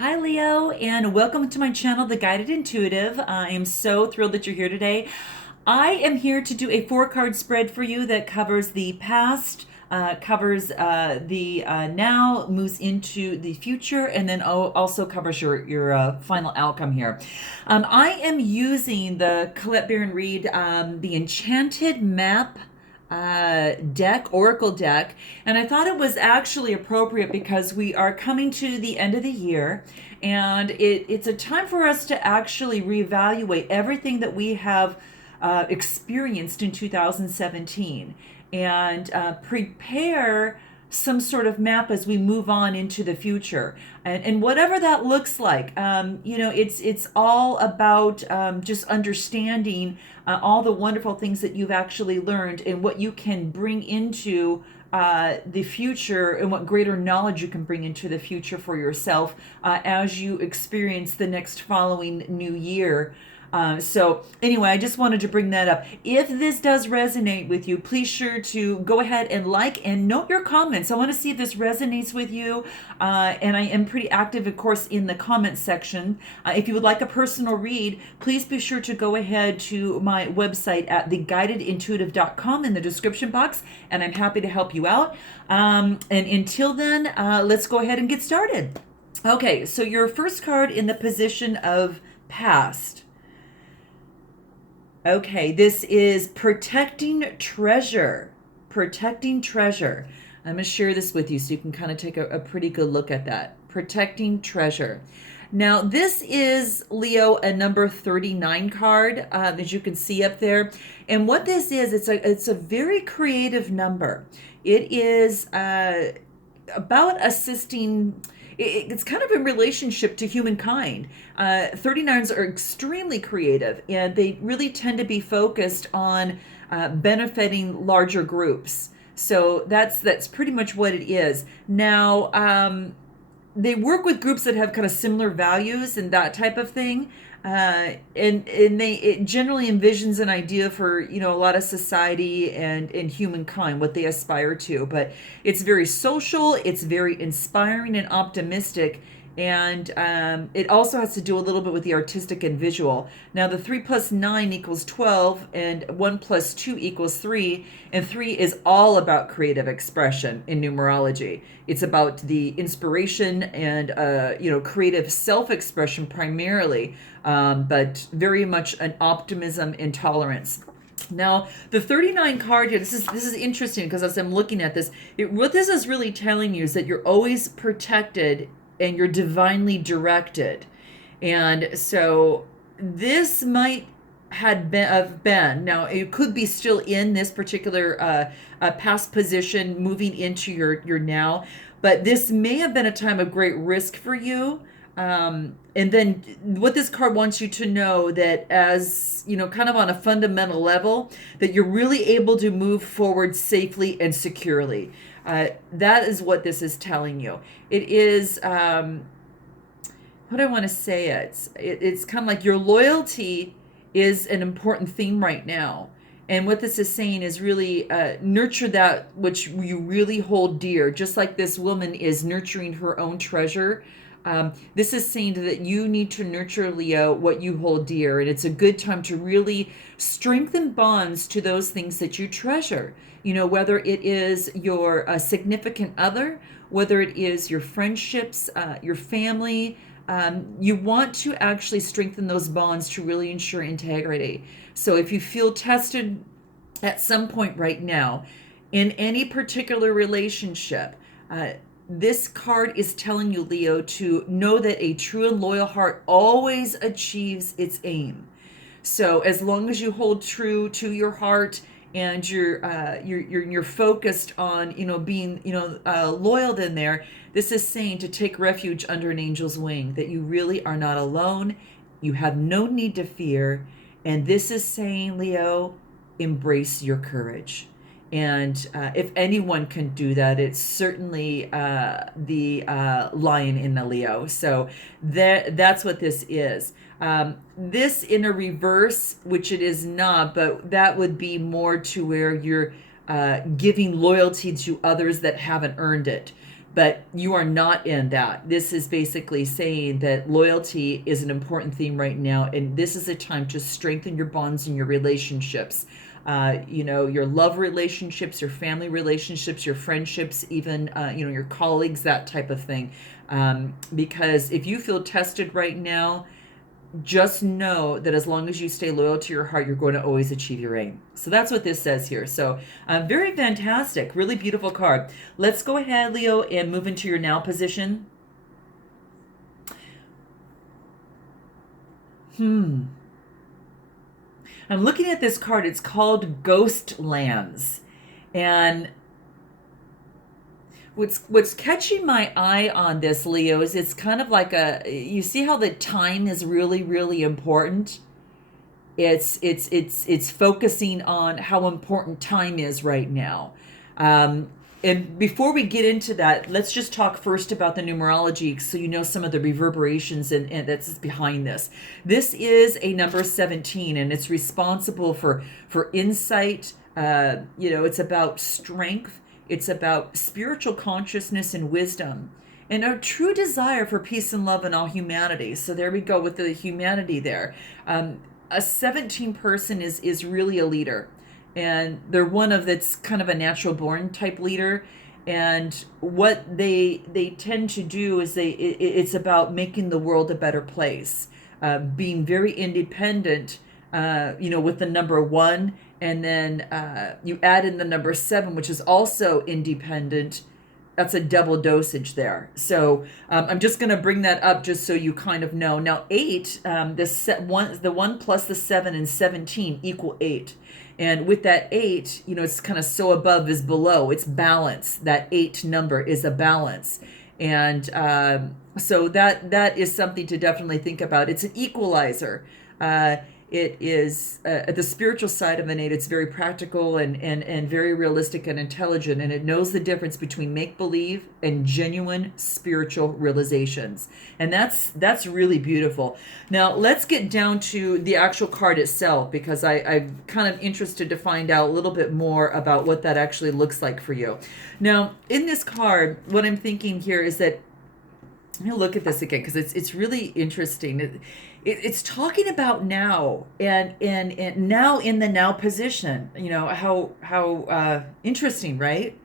Hi, Leo, and welcome to my channel, The Guided Intuitive. I am so thrilled that you're here today. I am here to do a four-card spread for you that covers the past, covers the now, moves into the future, and then also covers your final outcome here. I am using the Colette Baron Reed, the Enchanted Map deck, Oracle deck, and I thought it was actually appropriate because we are coming to the end of the year, and it's a time for us to actually reevaluate everything that we have experienced in 2017 and prepare some sort of map as we move on into the future, and whatever that looks like. It's all about just understanding all the wonderful things that you've actually learned and what you can bring into the future, and what greater knowledge you can bring into the future for yourself as you experience the next following new year. So anyway, I just wanted to bring that up. If this does resonate with you, please sure to go ahead and like and note your comments. I want to see if this resonates with you. And I am pretty active, of course, in the comments section. If you would like a personal read, please be sure to go ahead to my website at theguidedintuitive.com in the description box, and I'm happy to help you out. And until then, let's go ahead and get started. Okay, so your first card in the position of past. Okay, this is protecting treasure. Protecting treasure. I'm going to share this with you so you can kind of take a pretty good look at that. Protecting treasure. Now, this is, Leo, a number 39 card, as you can see up there. And what this is, it's a very creative number. It is about assisting. It's kind of in relationship to humankind. 39s are extremely creative, and they really tend to be focused on benefiting larger groups. So that's pretty much what it is. Now, they work with groups that have kind of similar values and that type of thing. And it generally envisions an idea for, a lot of society and humankind, what they aspire to. But it's very social, it's very inspiring and optimistic. And it also has to do a little bit with the artistic and visual. Now, the 3 plus 9 equals 12, and 1 plus 2 equals 3. And 3 is all about creative expression in numerology. It's about the inspiration and, creative self-expression primarily, but very much an optimism and tolerance. Now, the 39 card here, this is interesting because as I'm looking at this, what this is really telling you is that you're always protected and you're divinely directed. And so this might have been, now it could be still in this particular past position moving into your now, but this may have been a time of great risk for you. And then what this card wants you to know, that as, kind of on a fundamental level, that you're really able to move forward safely and securely. That is what this is telling you. It is, what do I want to say? It's kind of like your loyalty is an important theme right now. And what this is saying is really nurture that which you really hold dear, just like this woman is nurturing her own treasure. This is saying that you need to nurture, Leo, what you hold dear. And it's a good time to really strengthen bonds to those things that you treasure. Whether it is your significant other, whether it is your friendships, your family, you want to actually strengthen those bonds to really ensure integrity. So if you feel tested at some point right now in any particular relationship, this card is telling you, Leo, to know that a true and loyal heart always achieves its aim. So as long as you hold true to your heart and you're focused on being loyal in there, this is saying to take refuge under an angel's wing, that you really are not alone, you have no need to fear. And this is saying, Leo, embrace your courage. And if anyone can do that, it's certainly the lion in the Leo. So that's what this is. This in a reverse, which it is not, but that would be more to where you're giving loyalty to others that haven't earned it. but you are not in that. This is basically saying that loyalty is an important theme right now, and this is a time to strengthen your bonds and your relationships. Your love relationships, your family relationships, your friendships, even, your colleagues, that type of thing. Because if you feel tested right now, just know that as long as you stay loyal to your heart, you're going to always achieve your aim. So that's what this says here. So very fantastic, really beautiful card. Let's go ahead, Leo, and move into your now position. I'm looking at this card. It's called Ghost Lands. And what's catching my eye on this, Leo, is it's kind of like you see how the time is really, really important. It's focusing on how important time is right now. And before we get into that, let's just talk first about the numerology so you know some of the reverberations and that's behind this. This is a number 17, and it's responsible for insight. It's about strength. It's about spiritual consciousness and wisdom, and a true desire for peace and love in all humanity. So there we go with the humanity there. A 17 person is really a leader, and they're one of that's kind of a natural born type leader. And what they tend to do is it's about making the world a better place, being very independent. With the number 1, and then you add in the number 7, which is also independent. That's a double dosage there. So I'm just going to bring that up just so you kind of know. Now 8, the 1 plus the 7 and 17 equal 8. And with that 8, it's kind of so above is below. It's balance. That 8 number is a balance. And so that is something to definitely think about. It's an equalizer. It is the spiritual side of an 8. It's very practical and very realistic and intelligent, and it knows the difference between make-believe and genuine spiritual realizations. And that's really beautiful. Now let's get down to the actual card itself, because I'm kind of interested to find out a little bit more about what that actually looks like for you. Now in this card, what I'm thinking here is that, let me look at this again because it's really interesting. It's talking about now and now in the now position. How interesting, right?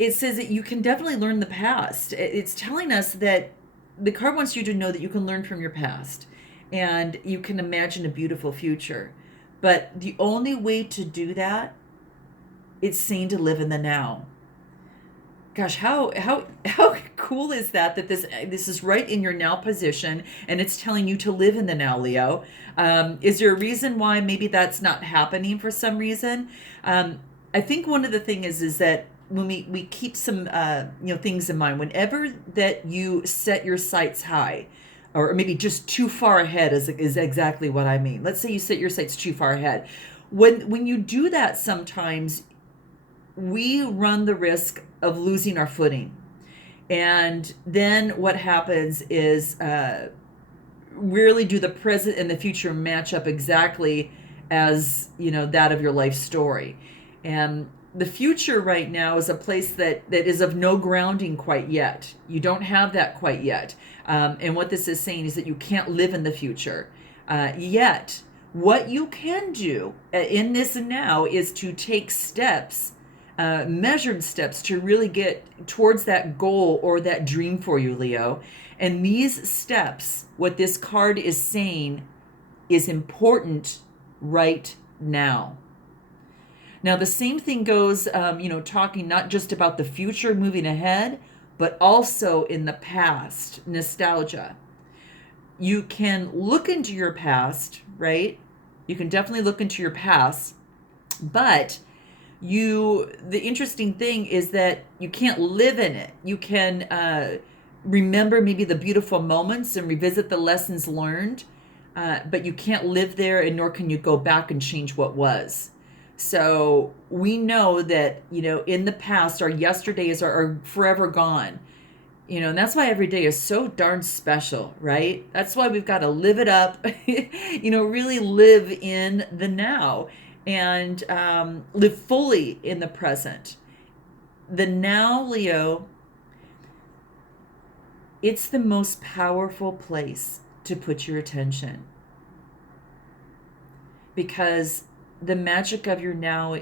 It says that you can definitely learn the past. It's telling us that the card wants you to know that you can learn from your past and you can imagine a beautiful future. But the only way to do that, it's seen to live in the now. Gosh, how cool is that this is right in your now position, and it's telling you to live in the now, Leo. Is there a reason why maybe that's not happening for some reason? I think one of the things is that when we keep some things in mind, whenever that you set your sights high, or maybe just too far ahead is exactly what I mean. Let's say you set your sights too far ahead. When you do that, sometimes we run the risk of losing our footing. And then what happens is rarely do the present and the future match up exactly as that of your life story. And the future right now is a place that is of no grounding quite yet. You don't have that quite yet. And what this is saying is that you can't live in the future yet. What you can do in this now is to take steps, measured steps, to really get towards that goal or that dream for you, Leo. And these steps, what this card is saying, is important right now. Now, the same thing goes, talking not just about the future moving ahead, but also in the past, nostalgia. You can look into your past, right? You can definitely look into your past, but the interesting thing is that you can't live in it. You can remember maybe the beautiful moments and revisit the lessons learned, but you can't live there, and nor can you go back and change what was. So we know that, in the past, our yesterdays are forever gone. And that's why every day is so darn special, right? That's why we've got to live it up, really live in the now. And live fully in the present. The now, Leo, It's the most powerful place to put your attention because the magic of your now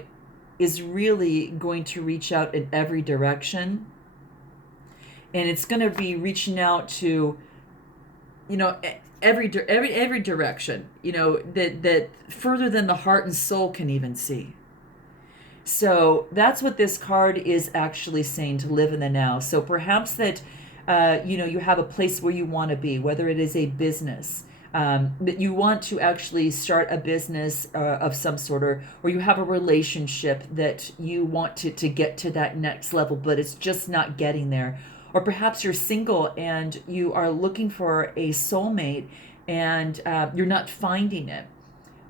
is really going to reach out in every direction, and it's going to be reaching out to, you know, every direction, you know, that further than the heart and soul can even see. So that's what this card is actually saying, to live in the now. So perhaps that, you know, you have a place where you want to be, whether it is a business, that you want to actually start a business of some sort, or you have a relationship that you want to get to that next level, but it's just not getting there. Or perhaps you're single and you are looking for a soulmate and you're not finding it.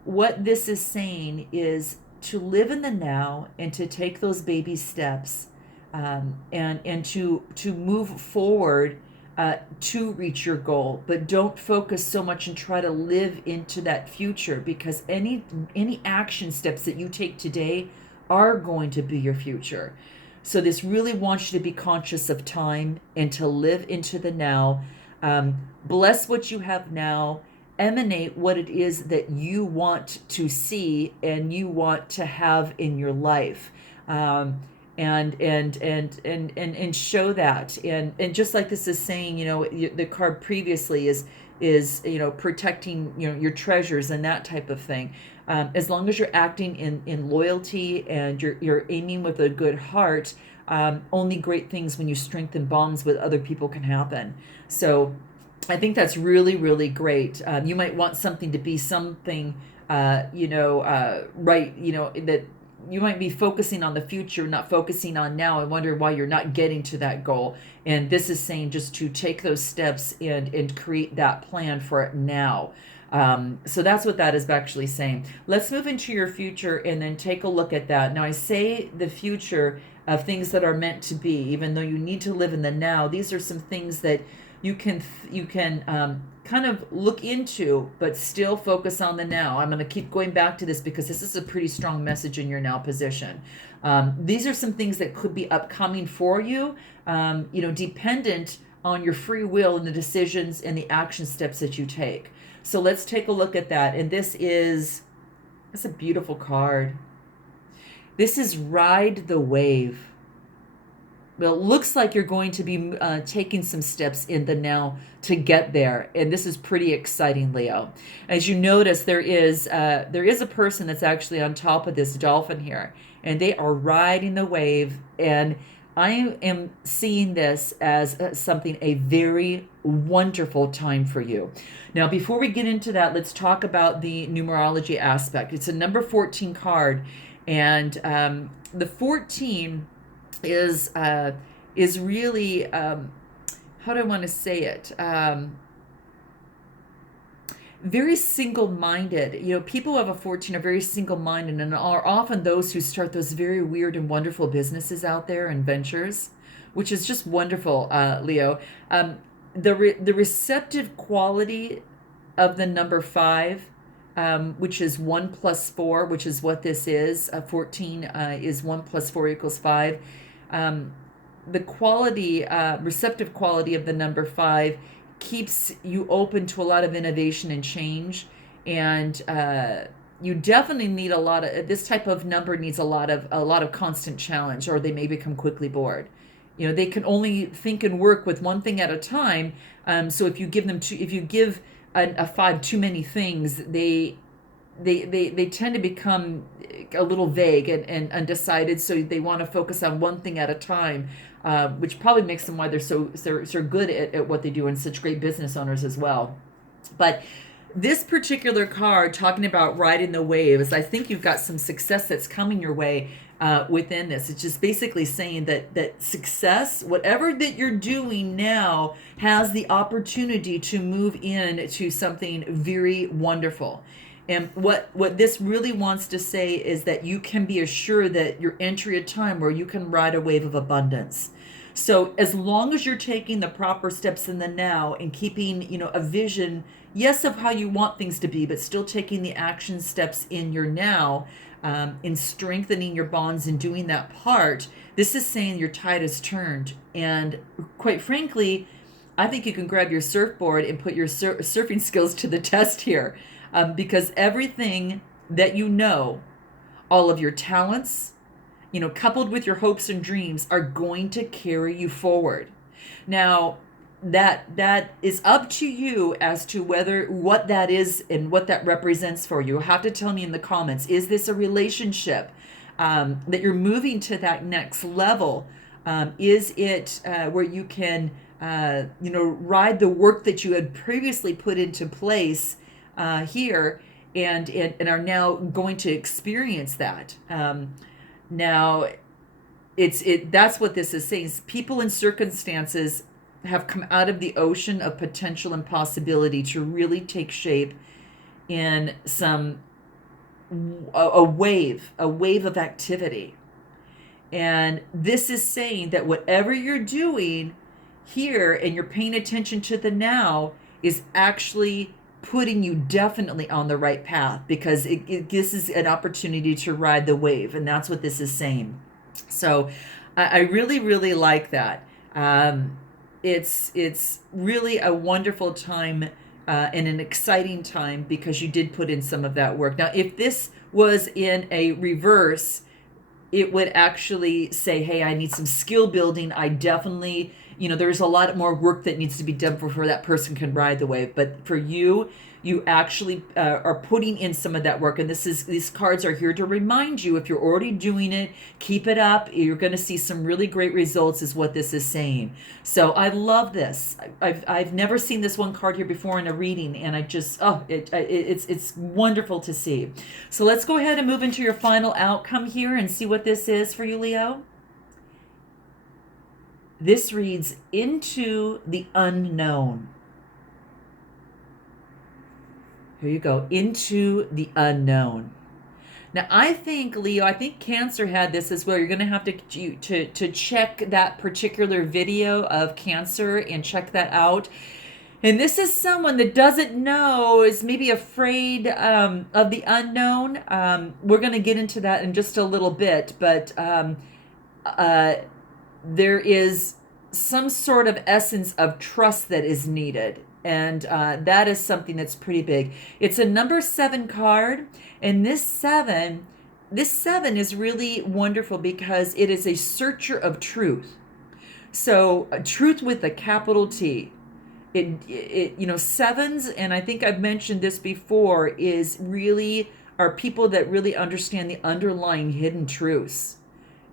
What this is saying is to live in the now and to take those baby steps, and to move forward to reach your goal, but don't focus so much and try to live into that future, because any action steps that you take today are going to be your future. So this really wants you to be conscious of time and to live into the now. Bless what you have now, emanate what it is that you want to see and you want to have in your life. And show that, and just like this is saying, you know, the card previously is, you know, protecting, you know, your treasures and that type of thing. As long as you're acting in loyalty and you're aiming with a good heart, only great things when you strengthen bonds with other people can happen. So I think that's really, really great. You might want something to be something, right, you know, that you might be focusing on the future, not focusing on now, and wonder why you're not getting to that goal. And this is saying just to take those steps and create that plan for it now. So that's what that is actually saying. Let's move into your future and then take a look at that. Now, I say the future of things that are meant to be, even though you need to live in the now. These are some things that you can kind of look into, but still focus on the now. I'm going to keep going back to this because this is a pretty strong message in your now position. These are some things that could be upcoming for you, you know, dependent on your free will and the decisions and the action steps that you take. So let's take a look at that. And it's a beautiful card. This is Ride the Wave. Well, it looks like you're going to be taking some steps in the now to get there, and this is pretty exciting, Leo. As you notice, there is a person that's actually on top of this dolphin here, and they are riding the wave. And I am seeing this as something, a very wonderful time for you. Now, before we get into that, let's talk about the numerology aspect. It's a number 14 card, and the 14 is really, how do I want to say it? Very single-minded. You know, people who have a 14 are very single-minded and are often those who start those very weird and wonderful businesses out there and ventures, which is just wonderful, Leo. The receptive quality of the number 5, which is 1 plus 4, which is what this is. 14 is 1 plus 4 equals 5. The quality, receptive quality of the number 5 keeps you open to a lot of innovation and change. And you definitely need a lot of, this type of number needs a lot of constant challenge, or they may become quickly bored. You know, they can only think and work with one thing at a time. So if you give a 5 too many things, they tend to become a little vague and undecided. So they want to focus on one thing at a time, which probably makes them why they're so good at what they do and such great business owners as well. But this particular card, talking about riding the waves, I think you've got some success that's coming your way within this. It's just basically saying that success, whatever that you're doing now, has the opportunity to move into something very wonderful. And what this really wants to say is that you can be assured that you're entering a time where you can ride a wave of abundance. So as long as you're taking the proper steps in the now and keeping, you know, a vision, yes, of how you want things to be, but still taking the action steps in your now, in strengthening your bonds and doing that part, this is saying your tide has turned. And quite frankly, I think you can grab your surfboard and put your surfing skills to the test here, because everything that you know, all of your talents, coupled with your hopes and dreams, are going to carry you forward. Now, that is up to you as to what that is and what that represents for you. You'll have to tell me in the comments. Is this a relationship that you're moving to that next level? Is it where you can ride the work that you had previously put into place here, and are now going to experience that? Now, that's what this is saying. People and circumstances have come out of the ocean of potential and possibility to really take shape in a wave of activity. And this is saying that whatever you're doing here and you're paying attention to the now is actually putting you definitely on the right path, because this is an opportunity to ride the wave, and that's what this is saying. So I really, really like that. It's really a wonderful time and an exciting time, because you did put in some of that work. Now, if this was in a reverse, it would actually say, hey, I need some skill building. I definitely, there's a lot more work that needs to be done before that person can ride the wave. But for you, you actually are putting in some of that work. And these cards are here to remind you, if you're already doing it, keep it up. You're going to see some really great results, is what this is saying. So I love this. I've never seen this one card here before in a reading, and I just, it's wonderful to see. So let's go ahead and move into your final outcome here and see what this is for you, Leo. This reads, into the unknown. Here you go, into the unknown. Now, I think, Leo, Cancer had this as well. You're going to have to check that particular video of Cancer and check that out. And this is someone that doesn't know, is maybe afraid of the unknown. We're going to get into that in just a little bit, but there is some sort of essence of trust that is needed. And that is something that's pretty big. It's a number 7 card. And this seven is really wonderful because it is a searcher of truth. So truth with a capital T. Sevens, and I think I've mentioned this before, are people that really understand the underlying hidden truths.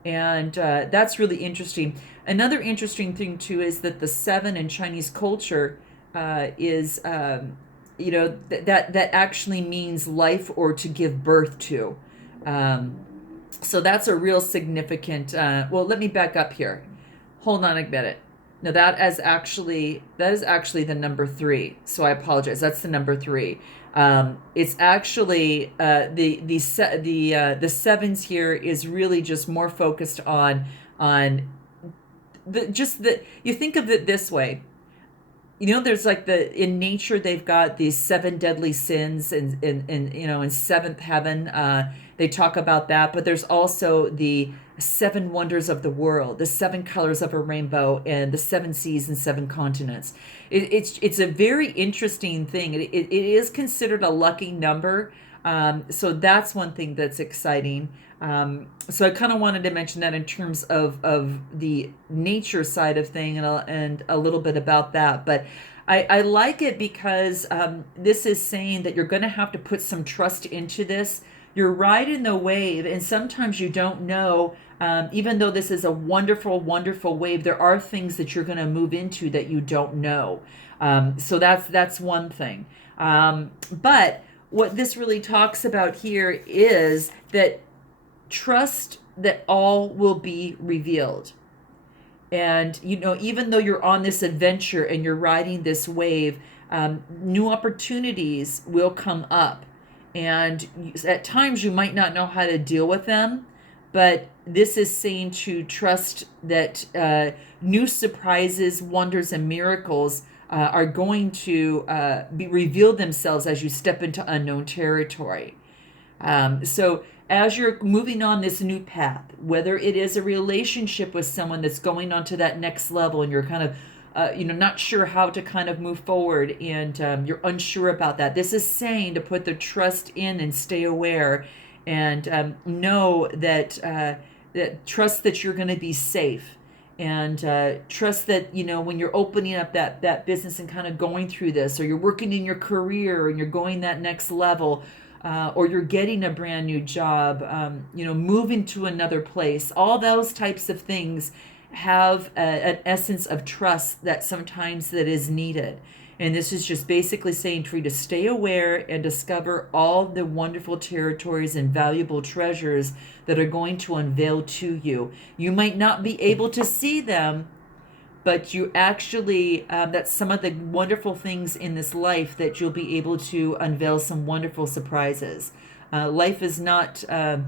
And that's really interesting. Another interesting thing too is that the 7 in Chinese culture is that actually means life or to give birth to. So that's a real significant. Well, let me back up here. Hold on a minute. No, that is actually the number 3. So I apologize. That's the number 3. It's actually the sevens here is really just more focused on you think of it this way. There's like in nature, they've got these 7 deadly sins, and in seventh heaven, they talk about that. But there's also the 7 wonders of the world, the 7 colors of a rainbow, and the 7 seas and 7 continents. It's a very interesting thing. It is considered a lucky number. So that's one thing that's exciting. So I kind of wanted to mention that in terms of the nature side of thing, and a little bit about that. But I like it because this is saying that you're going to have to put some trust into this. You're riding the wave, and sometimes you don't know, even though this is a wonderful, wonderful wave, there are things that you're going to move into that you don't know. So that's one thing. But what this really talks about here is that trust that all will be revealed. And, even though you're on this adventure and you're riding this wave, new opportunities will come up. And at times you might not know how to deal with them, but this is saying to trust that new surprises, wonders, and miracles are going to reveal themselves as you step into unknown territory. So as you're moving on this new path, whether it is a relationship with someone that's going on to that next level and you're kind of not sure how to kind of move forward, and you're unsure about that. This is saying to put the trust in and stay aware, and know that trust that you're going to be safe, and trust that when you're opening up that business and kind of going through this, or you're working in your career and you're going that next level, or you're getting a brand new job, moving to another place, all those types of things have an essence of trust that sometimes that is needed. And this is just basically saying for you to stay aware and discover all the wonderful territories and valuable treasures that are going to unveil to you. You might not be able to see them, but you actually, that's some of the wonderful things in this life, that you'll be able to unveil some wonderful surprises. Life is not a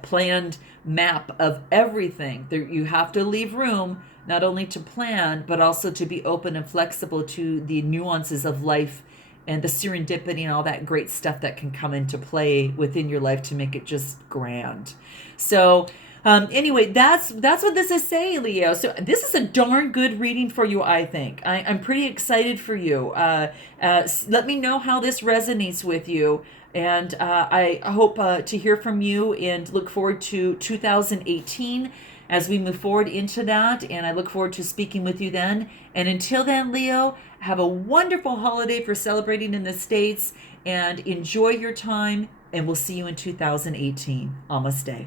planned map of everything. You have to leave room not only to plan, but also to be open and flexible to the nuances of life and the serendipity and all that great stuff that can come into play within your life to make it just grand. So anyway, that's what this is saying, Leo. So this is a darn good reading for you, I think. I'm pretty excited for you. Let me know how this resonates with you. And I hope to hear from you, and look forward to 2018 as we move forward into that. And I look forward to speaking with you then. And until then, Leo, have a wonderful holiday for celebrating in the States, and enjoy your time. And we'll see you in 2018. Namaste.